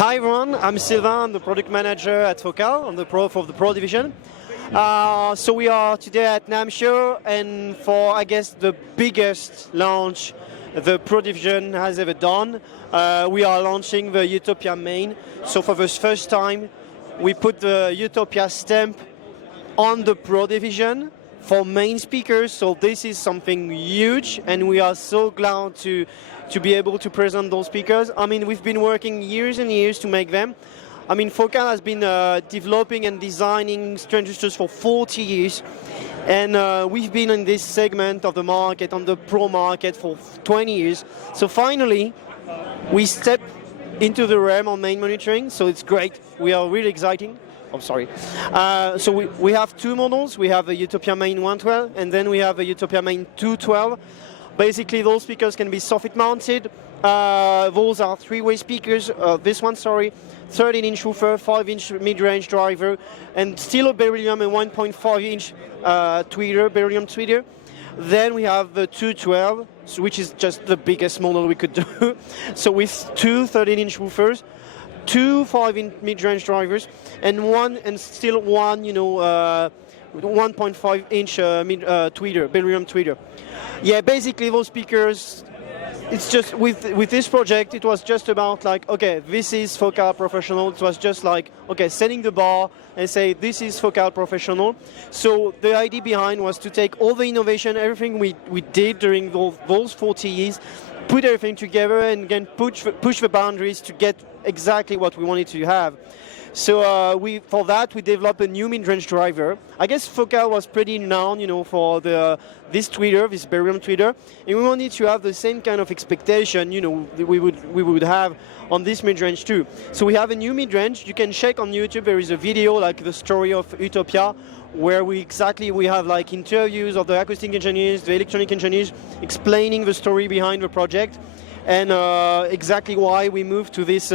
Hi everyone, I'm Sylvain, I'm the product manager at Focal on the for the Pro division. So we are today at nammshow, and for I guess the biggest launch the Pro division has ever done, we are launching the Utopia main. So for the first time we put the Utopia stamp on the Pro division for main speakers, so this is something huge and we are so glad to be able to present those speakers. I mean, we've been working years and years to make them. I mean, Focal has been developing and designing transistors for 40 years, and we've been in this segment of the market, on the Pro market, for 20 years. So finally, we step into the realm on main monitoring, so it's great. We are really exciting. Oh, sorry. So we have two models. We have a Utopia main 112, and then we have a Utopia main 212. Basically, those speakers can be soffit mounted. Those are three-way speakers. This one, sorry, 13-inch woofer, 5-inch mid-range driver, and still a beryllium and 1.5-inch beryllium tweeter. Then we have the 212, which is just the biggest model we could do. So with two 13-inch woofers, two 5-inch mid-range drivers, and still one, 1.5-inch beryllium tweeter. Yeah, basically those speakers. It's just with this project, it was just about like, okay, this is Focal Professional. It was just like, okay, setting the bar and say this is Focal Professional. So the idea behind was to take all the innovation, everything we did during those 40 years, put everything together and again push the boundaries to get exactly what we wanted to have. So for that we developed a new mid-range driver. I guess Focal was pretty known, for this tweeter, this beryllium tweeter, and we wanted to have the same kind of expectation, we would have on this mid-range too. So we have a new mid-range. You can check on YouTube. There is a video like the story of Utopia, where we have like interviews of the acoustic engineers, the electronic engineers, explaining the story behind the project and exactly why we moved to this,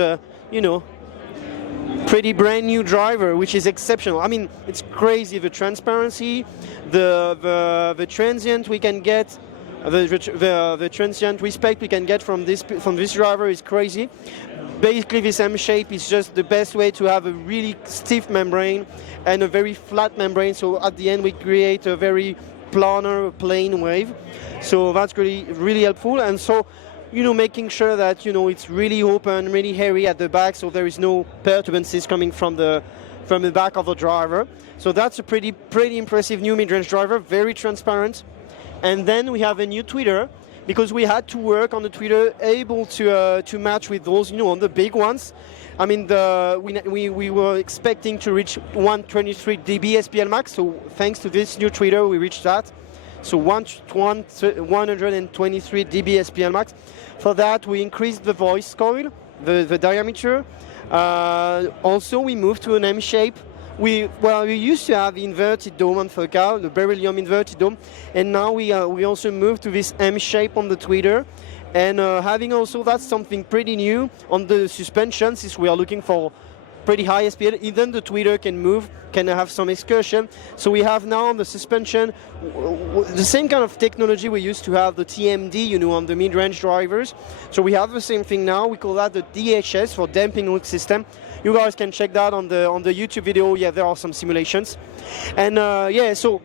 pretty brand new driver, which is exceptional. I mean, it's crazy, the transparency, the transient we can get, the transient respect we can get from this driver is crazy. Basically, this M shape is just the best way to have a really stiff membrane and a very flat membrane. So at the end, we create a very planar, plain wave. So that's really helpful. And so, making sure that it's really open, really airy at the back, so there is no perturbances coming from the back of the driver. So that's a pretty impressive new mid-range driver, very transparent. And then we have a new tweeter, because we had to work on the tweeter able to match with those, on the big ones. I mean, we were expecting to reach 123 dB SPL max. So thanks to this new tweeter, we reached that. So 123 dB SPL max. For that, we increased the voice coil, the diameter. Also, we moved to an M shape. We used to have inverted dome on Focal, the beryllium inverted dome, and now we also moved to this M shape on the tweeter. And having also, that's something pretty new on the suspension, since we are looking for pretty high SPL. Even the tweeter can move, can have some excursion. So we have now on the suspension the same kind of technology we used to have the TMD, on the mid-range drivers. So we have the same thing now. We call that the DHS, for damping hood system. You guys can check that on the YouTube video. Yeah, there are some simulations. And so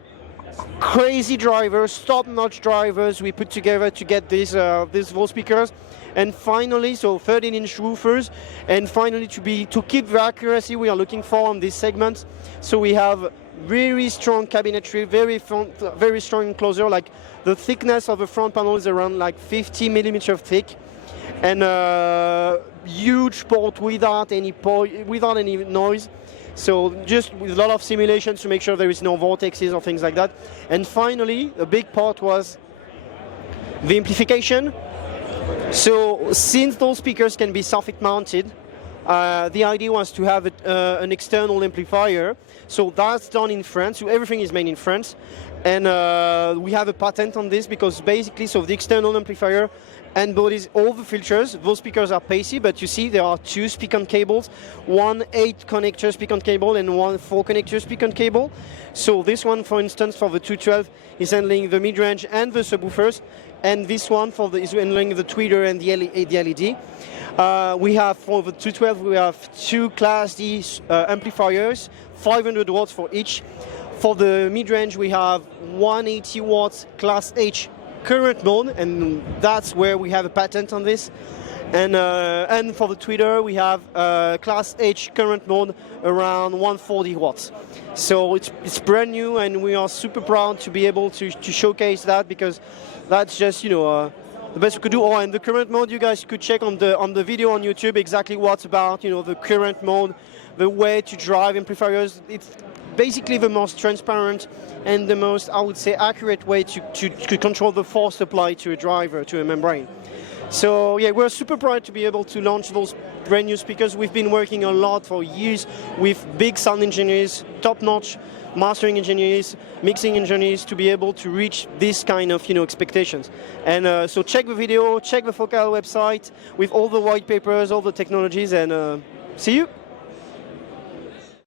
crazy drivers, top-notch drivers we put together to get these voice speakers. And finally, so 13-inch woofers, and finally to keep the accuracy we are looking for on this segment. So we have very strong cabinetry, very strong enclosure. Like the thickness of the front panel is around like 50 millimeters thick, and huge port without any noise. So just with a lot of simulations to make sure there is no vortexes or things like that. And finally, a big part was the amplification. So since those speakers can be soffit mounted, the idea was to have an external amplifier. So that's done in France. So everything is made in France. And we have a patent on this, because basically, so the external amplifier and bodies all the filters. Those speakers are passive, but you see there are 2 speak-on cables, one 8 connector speak-on cable and one 4 connector speak-on cable. So this one, for instance, for the 212 is handling the mid-range and the subwoofers, and this one is handling the tweeter and the LED. We have, for the 212, we have 2 Class D amplifiers, 500 watts for each. For the mid-range, we have 180 watts Class H current mode, and that's where we have a patent on this. And for the tweeter, we have Class H current mode around 140 watts. So it's brand new, and we are super proud to be able to showcase that, because that's just, the best we could do. Oh, and the current mode, you guys could check on the video on YouTube exactly what's about, the current mode, the way to drive amplifiers. It's basically the most transparent and the most, I would say, accurate way to control the force supply to a driver, to a membrane. So yeah, we're super proud to be able to launch those brand new speakers. We've been working a lot for years with big sound engineers, top-notch mastering engineers, mixing engineers, to be able to reach this kind of expectations. And so check the video, check the Focal website with all the white papers, all the technologies, and see you.